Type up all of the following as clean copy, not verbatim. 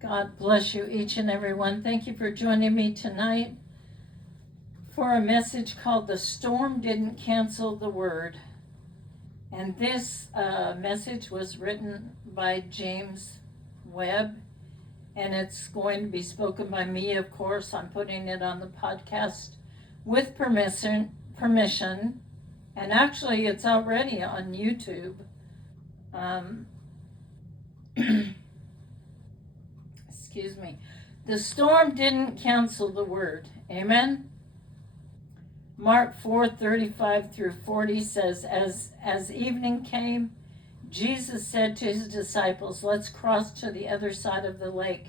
God bless you, each and every one. Thank you for joining me tonight for a message called The Storm Didn't Cancel the Word. And this message was written by James Webb, and it's going to be spoken by me, of course. I'm putting it on the podcast with permission, and actually it's already on YouTube. Excuse me. The storm didn't cancel the word. Amen. Mark 4:35 through 40 says, as evening came, Jesus said to his disciples, let's cross to the other side of the lake.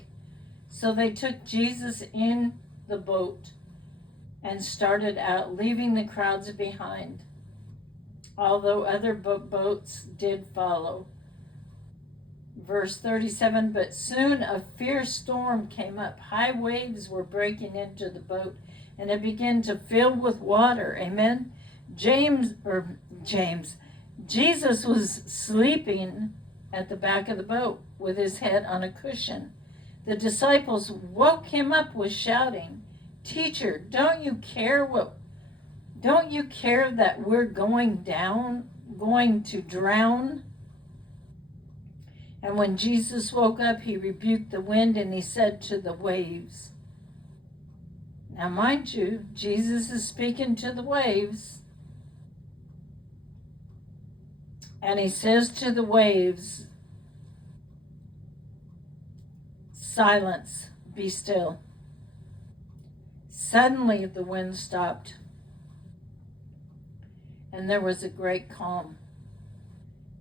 So they took Jesus in the boat and started out, leaving the crowds behind, although other boats did follow. Verse 37, but soon a fierce storm came up. High waves were breaking into the boat, and it began to fill with water. Amen. Jesus was sleeping at the back of the boat with his head on a cushion. The disciples woke him up with shouting, Teacher, don't you care that we're going to drown? And when Jesus woke up, he rebuked the wind and he said to the waves. Now, mind you, Jesus is speaking to the waves. And he says to the waves, silence, be still. Suddenly the wind stopped, and there was a great calm.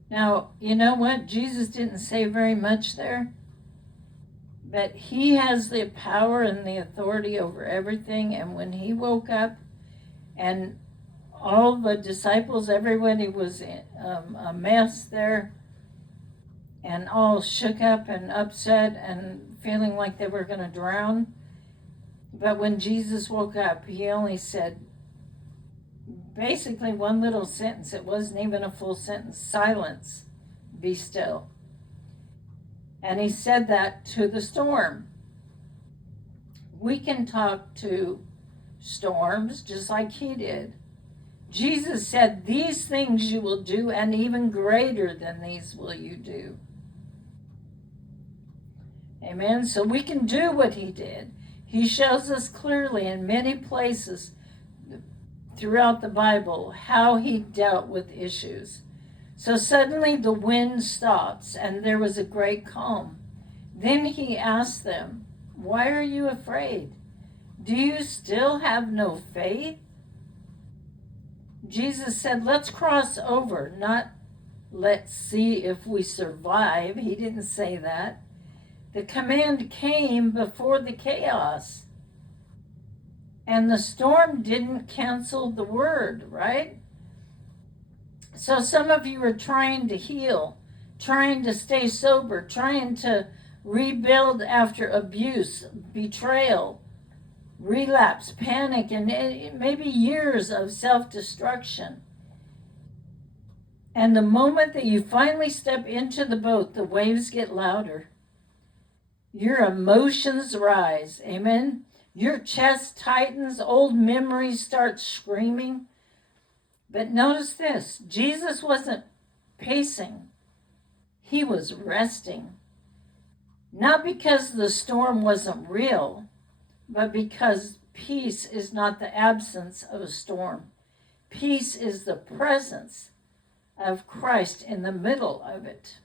Now, you know what? Jesus didn't say very much there, but he has the power and the authority over everything. And when he woke up and all the disciples, everybody was a mess there and all shook up and upset and feeling like they were going to drown. But when Jesus woke up, he only said basically one little sentence. It wasn't even a full sentence. Silence, be still. And he said that to the storm. We can talk to storms just like he did. Jesus said, these things you will do, and even greater than these will you do. Amen. So we can do what he did. He shows us clearly in many places throughout the Bible how he dealt with issues. So suddenly the wind stops and there was a great calm. Then he asked them, why are you afraid? Do you still have no faith? Jesus said, let's cross over, not let's see if we survive. He didn't say that. The command came before the chaos. And the storm didn't cancel the word, right? So some of you are trying to heal, trying to stay sober, trying to rebuild after abuse, betrayal, relapse, panic, and maybe years of self-destruction. And the moment that you finally step into the boat, the waves get louder. Your emotions rise. Amen. Your chest tightens, old memories start screaming. But notice this, Jesus wasn't pacing. He was resting. Not because the storm wasn't real, but because peace is not the absence of a storm. Peace is the presence of Christ in the middle of it.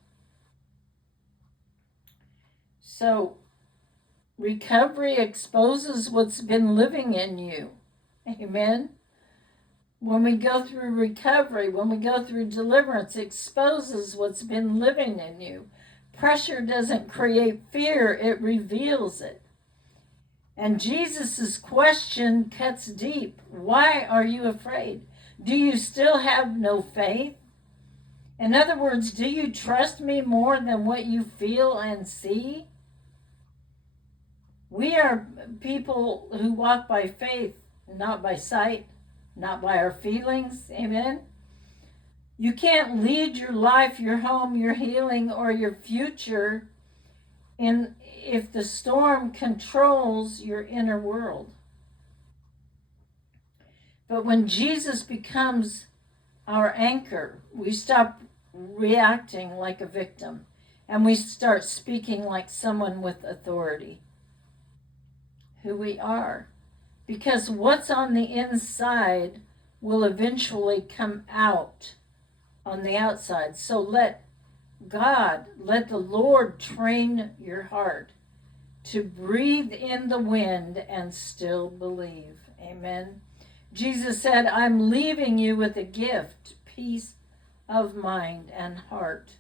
So, recovery exposes what's been living in you. Amen. When we go through recovery, when we go through deliverance, it exposes what's been living in you. Pressure doesn't create fear, it reveals it. And Jesus' question cuts deep. Why are you afraid? Do you still have no faith? In other words, do you trust me more than what you feel and see? We are people who walk by faith, not by sight, not by our feelings. Amen. You can't lead your life, your home, your healing, or your future if the storm controls your inner world. But when Jesus becomes our anchor, we stop reacting like a victim and we start speaking like someone with authority, who we are. Because what's on the inside will eventually come out on the outside. So let the Lord train your heart to breathe in the wind and still believe. Amen. Jesus said, I'm leaving you with a gift, peace of mind and heart.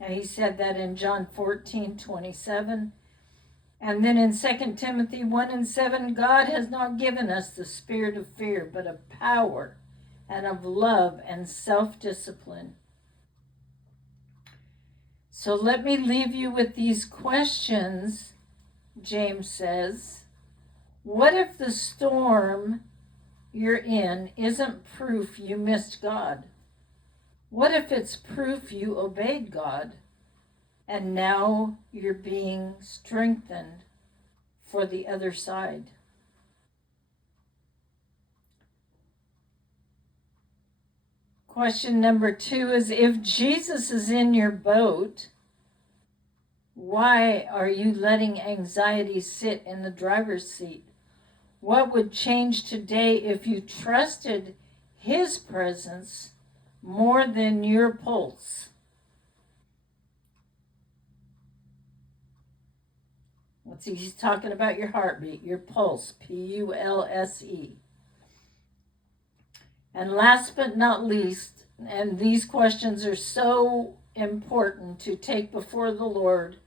And he said that in John 14:27. And then in 2 Timothy 1:7, God has not given us the spirit of fear, but of power and of love and self-discipline. So let me leave you with these questions. James says, what if the storm you're in isn't proof you missed God? What if it's proof you obeyed God and now you're being strengthened for the other side? Question number 2 is, if Jesus is in your boat, why are you letting anxiety sit in the driver's seat? What would change today if you trusted his presence more than your pulse? He's talking about your heartbeat, your pulse, P-U-L-S-E. And last but not least, and these questions are so important to take before the Lord,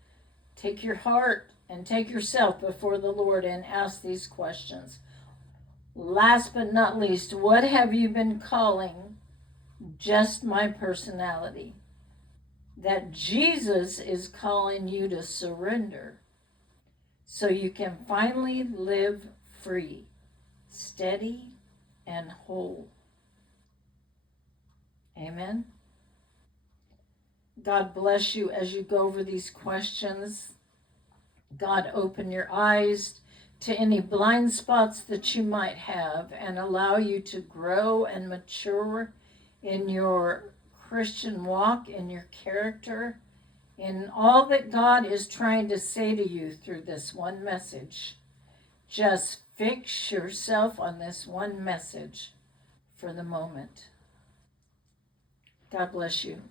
take your heart and take yourself before the Lord and ask these questions. Last but not least, what have you been calling just my personality? That Jesus is calling you to surrender so you can finally live free, steady, and whole. Amen. God bless you as you go over these questions. God, open your eyes to any blind spots that you might have and allow you to grow and mature in your Christian walk, in your character, in all that God is trying to say to you through this one message. Just fix yourself on this one message for the moment. God bless you.